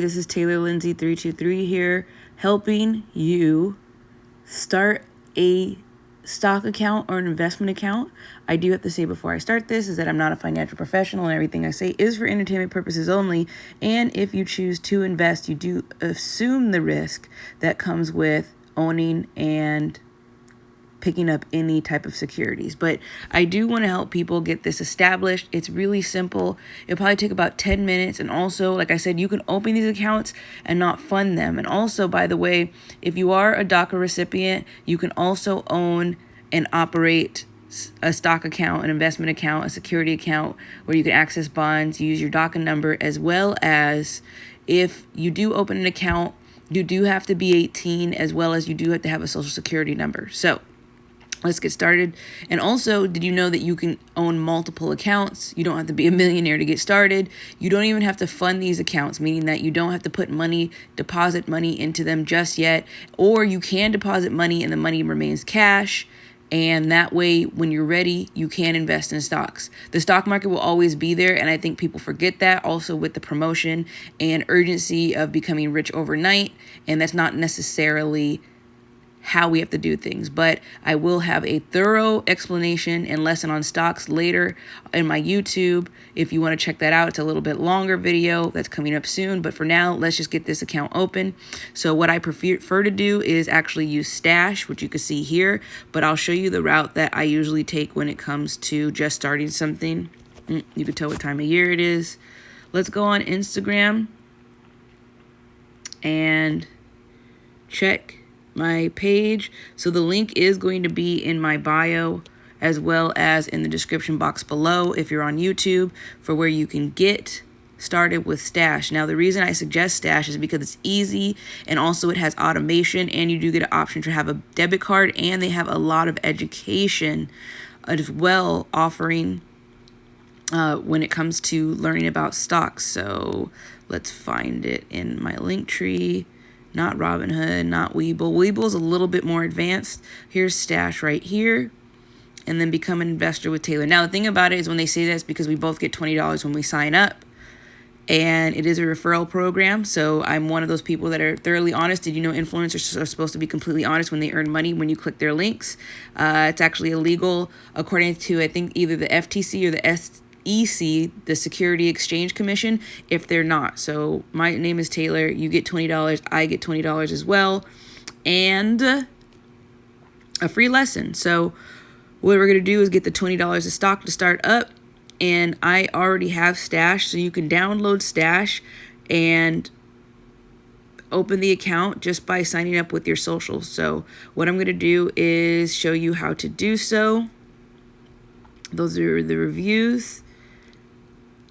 This is Taylor Lindsay 323 here, helping you start a stock account or an investment account. I do have to say before I start this is that I'm not a financial professional, and everything I say is for entertainment purposes only. And if you choose to invest, you do assume the risk that comes with owning and picking up any type of securities. But I do want to help people get this established. It's really simple. It'll probably take about 10 minutes. And also, like I said, you can open these accounts and not fund them. And also, by the way, if you are a DACA recipient, you can also own and operate a stock account, an investment account, a security account where you can access bonds, use your DACA number, as well as if you do open an account, you do have to be 18, as well as you do have to have a social security number. So let's get started. And also, did you know that you can own multiple accounts? You don't have to be a millionaire to get started. You don't even have to fund these accounts, meaning that you don't have to deposit money into them just yet. Or you can deposit money and the money remains cash. And that way, when you're ready, you can invest in stocks. The stock market will always be there, and I think people forget that also with the promotion and urgency of becoming rich overnight. And that's not necessarily how we have to do things, but I will have a thorough explanation and lesson on stocks later in my YouTube. If you want to check that out, it's a little bit longer video that's coming up soon, but for now, let's just get this account open. So what I prefer to do is actually use Stash, which you can see here, but I'll show you the route that I usually take when it comes to just starting something. You can tell what time of year it is. Let's go on Instagram and check my page. So the link is going to be in my bio as well as in the description box below if you're on YouTube, for where you can get started with Stash. Now, the reason I suggest Stash is because it's easy, and also it has automation, and you do get an option to have a debit card, and they have a lot of education as well offering when it comes to learning about stocks. So let's find it in my link tree. Not Robinhood, not Webull. Webull's a little bit more advanced. Here's Stash right here. And then become an investor with Taylor. Now, the thing about it is when they say this, because we both get $20 when we sign up. And it is a referral program. So I'm one of those people that are thoroughly honest. Did you know influencers are supposed to be completely honest when they earn money when you click their links? It's actually illegal according to, I think, either the FTC or the SEC, the Security Exchange Commission, if they're not. So my name is Taylor. You get $20. I get $20 as well. And a free lesson. So what we're going to do is get the $20 of stock to start up. And I already have Stash. So you can download Stash and open the account just by signing up with your socials. So what I'm going to do is show you how to do so. Those are the reviews.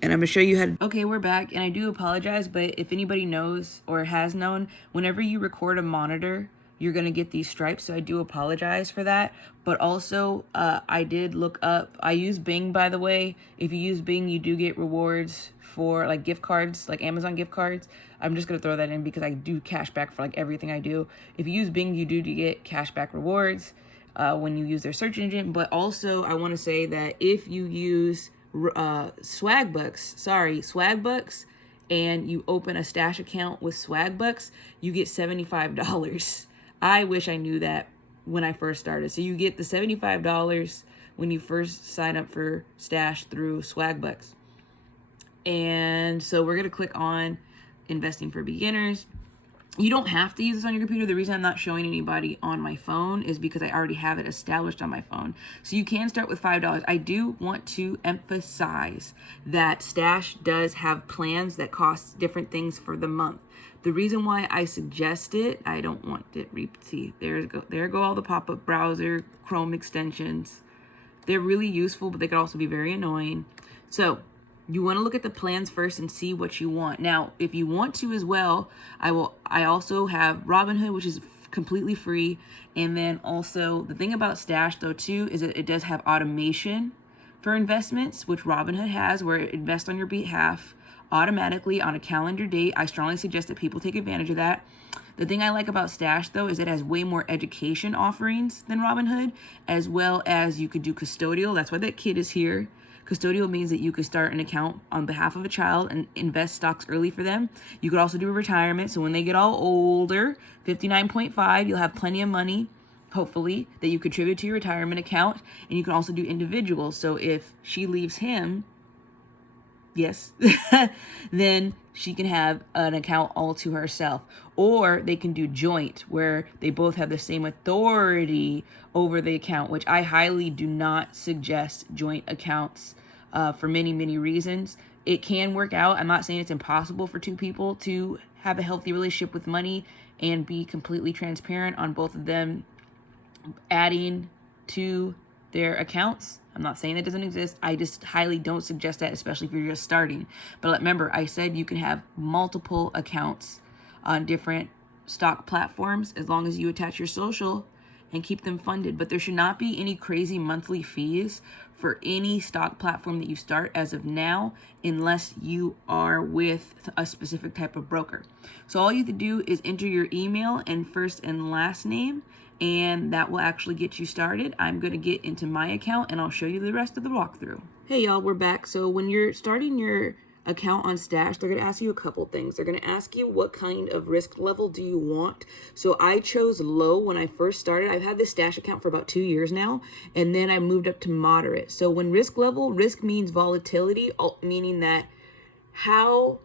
And I'm going to show you how to... Okay, we're back, and I do apologize, but if anybody knows or has known, whenever you record a monitor, you're going to get these stripes, so I do apologize for that. But also, I did look up... I use Bing, by the way. If you use Bing, you do get rewards for, like, gift cards, like Amazon gift cards. I'm just going to throw that in because I do cash back for, like, everything I do. If you use Bing, you do get cash back rewards when you use their search engine. But also, I want to say that if you use... Swagbucks, and you open a Stash account with Swagbucks, you get $75. I wish I knew that when I first started. So you get the $75 when you first sign up for Stash through Swagbucks. And so we're going to click on Investing for Beginners. You don't have to use this on your computer. The reason I'm not showing anybody on my phone is because I already have it established on my phone. So you can start with $5. I do want to emphasize that Stash does have plans that cost different things for the month. The reason why I suggest it, I don't want it, see, there go all the pop-up browser, Chrome extensions. They're really useful, but they could also be very annoying. So you want to look at the plans first and see what you want. Now, if you want to as well, I also have Robinhood, which is completely free. And then also the thing about Stash though too is that it does have automation for investments, which Robinhood has, where it invests on your behalf automatically on a calendar date. I strongly suggest that people take advantage of that. The thing I like about Stash though is it has way more education offerings than Robinhood, as well as you could do custodial. That's why that kid is here. Custodial means that you could start an account on behalf of a child and invest stocks early for them. You could also do a retirement. So when they get all older, 59.5, you'll have plenty of money, hopefully, that you contribute to your retirement account. And you can also do individual. So if she leaves him, yes, then she can have an account all to herself. Or they can do joint, where they both have the same authority over the account, which I highly do not suggest joint accounts for many, many reasons. It can work out. I'm not saying it's impossible for two people to have a healthy relationship with money and be completely transparent on both of them adding to their accounts. I'm not saying it doesn't exist. I just highly don't suggest that, especially if you're just starting. But remember, I said you can have multiple accounts on different stock platforms as long as you attach your social and keep them funded. But there should not be any crazy monthly fees for any stock platform that you start as of now, unless you are with a specific type of broker. So all you have to do is enter your email and first and last name, and that will actually get you started. I'm going to get into my account and I'll show you the rest of the walkthrough. Hey y'all, we're back. So when you're starting your account on Stash, they're going to ask you a couple things. They're going to ask you what kind of risk level do you want. So I chose low when I first started. I've had this Stash account for about 2 years now, and then I moved up to moderate. So when risk means volatility, meaning that how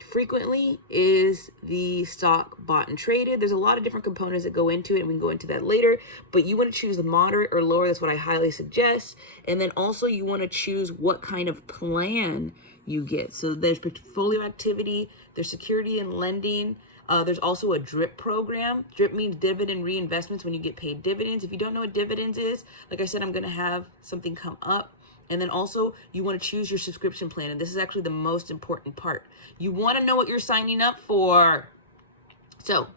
frequently is the stock bought and traded. There's a lot of different components that go into it, and we can go into that later, but you want to choose the moderate or lower. That's what I highly suggest. And then also you want to choose what kind of plan you get. So there's portfolio activity, there's security and lending. There's also a DRIP program. DRIP means dividend reinvestments, when you get paid dividends. If you don't know what dividends is, like I said, I'm going to have something come up. And then also you want to choose your subscription plan. And this is actually the most important part. You want to know what you're signing up for. So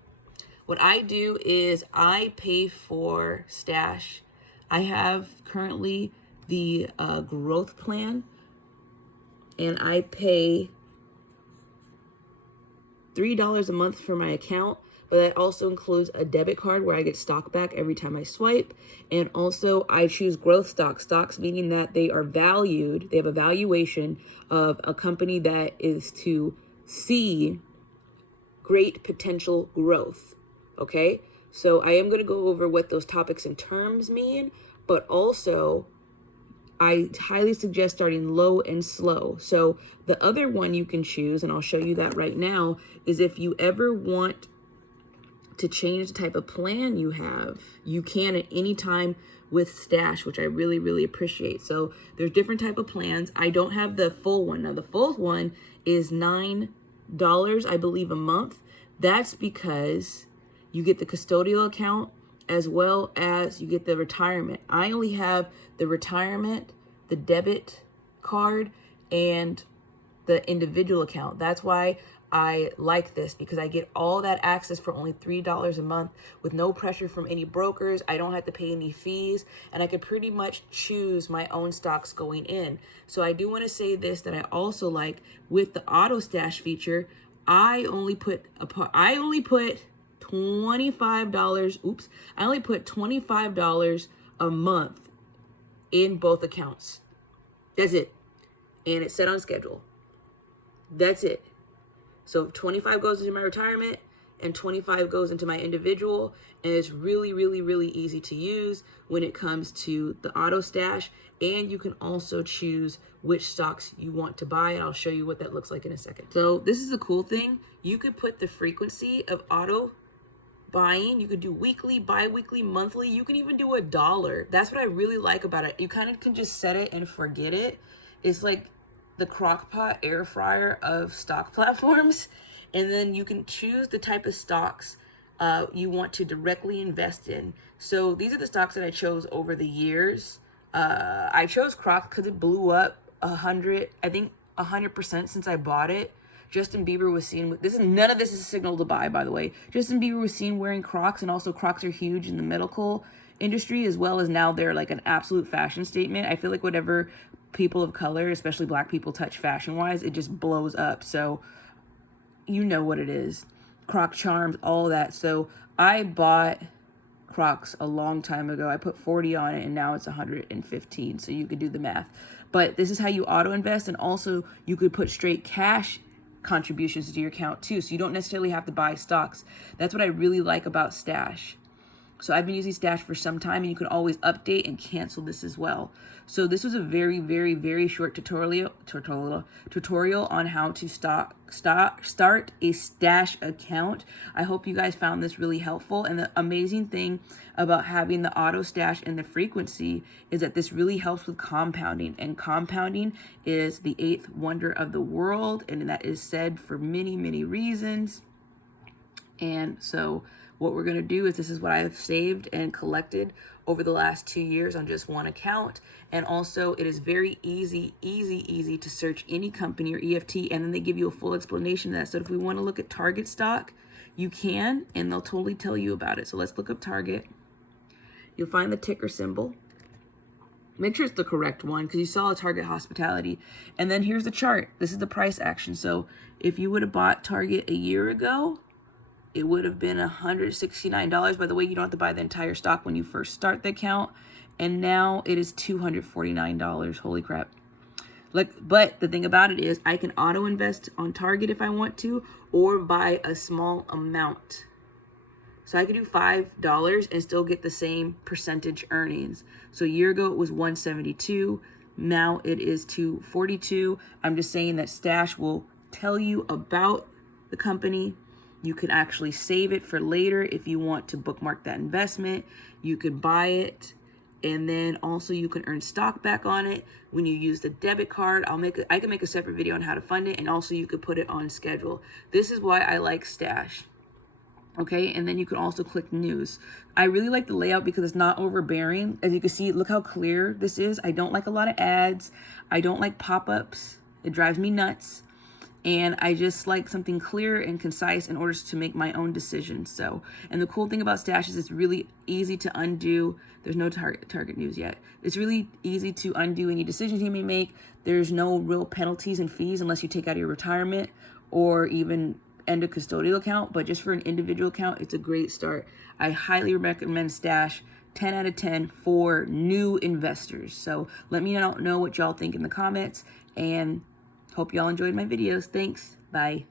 what I do is I pay for Stash. I have currently the growth plan, and I pay $3 a month for my account. But that also includes a debit card where I get stock back every time I swipe. And also I choose growth stocks, meaning that they are valued. They have a valuation of a company that is to see great potential growth. Okay. So I am going to go over what those topics and terms mean, but also I highly suggest starting low and slow. So the other one you can choose, and I'll show you that right now, is if you ever want to change the type of plan you have, you can at any time with Stash, which I really, really appreciate. So there's different type of plans. I don't have the full one. Now the full one is $9, I believe, a month. That's because you get the custodial account as well as you get the retirement. I only have the retirement, the debit card, and the individual account. That's why I like this, because I get all that access for only $3 a month with no pressure from any brokers. I don't have to pay any fees, and I can pretty much choose my own stocks going in. So I do want to say this, that I also like with the auto stash feature, I only put $25. I only put $25 a month in both accounts. That's it. And it's set on schedule. That's it. So 25 goes into my retirement and 25 goes into my individual. And it's really, really, really easy to use when it comes to the auto stash. And you can also choose which stocks you want to buy. And I'll show you what that looks like in a second. So this is the cool thing. You could put the frequency of auto buying. You could do weekly, bi-weekly, monthly. You can even do $1. That's what I really like about it. You kind of can just set it and forget it. It's like the crockpot air fryer of stock platforms. And then you can choose the type of stocks you want to directly invest in. So these are the stocks that I chose over the years. I chose Croc because it blew up 100% since I bought it. Justin Bieber was seen with none of this is a signal to buy, by the way. Justin Bieber was seen wearing Crocs, and also Crocs are huge in the medical industry, as well as now they're like an absolute fashion statement. I feel like whatever people of color, especially black people, touch fashion wise, it just blows up. So you know what it is. Croc charms, all that. So I bought Crocs a long time ago. I put 40 on it and now it's 115. So you could do the math. But this is how you auto invest. And also you could put straight cash contributions to your account too. So you don't necessarily have to buy stocks. That's what I really like about Stash. So I've been using Stash for some time, and you can always update and cancel this as well. So this was a very, very, very short tutorial on how to start a Stash account. I hope you guys found this really helpful. And the amazing thing about having the auto stash and the frequency is that this really helps with compounding. And compounding is the 8th wonder of the world, and that is said for many, many reasons. And so what we're going to do is, this is what I've saved and collected over the last 2 years on just one account. And also it is very easy to search any company or EFT, and then they give you a full explanation of that. So if we want to look at Target stock, you can, and they'll totally tell you about it. So let's look up Target. You'll find the ticker symbol. Make sure it's the correct one, because you saw a Target Hospitality. And then here's the chart. This is the price action. So if you would have bought Target a year ago, it would have been $169. By the way, you don't have to buy the entire stock when you first start the account. And now it is $249. Holy crap. But the thing about it is I can auto invest on Target if I want to, or buy a small amount. So I could do $5 and still get the same percentage earnings. So a year ago it was $172. Now it is $242. I'm just saying that Stash will tell you about the company. You can actually save it for later if you want to bookmark that investment. You could buy it, and then also you can earn stock back on it when you use the debit card. I can make a separate video on how to fund it, and also you could put it on schedule. This is why I like Stash. Okay, and then you can also click news. I really like the layout because it's not overbearing. As you can see, look how clear this is. I don't like a lot of ads. I don't like pop-ups. It drives me nuts. And I just like something clear and concise in order to make my own decisions. So, and the cool thing about Stash is it's really easy to undo. There's no target news yet. It's really easy to undo any decisions you may make. There's no real penalties and fees unless you take out your retirement or even end a custodial account. But just for an individual account, it's a great start. I highly recommend Stash. 10 out of 10 for new investors. So let me know what y'all think in the comments, and hope y'all enjoyed my videos. Thanks. Bye.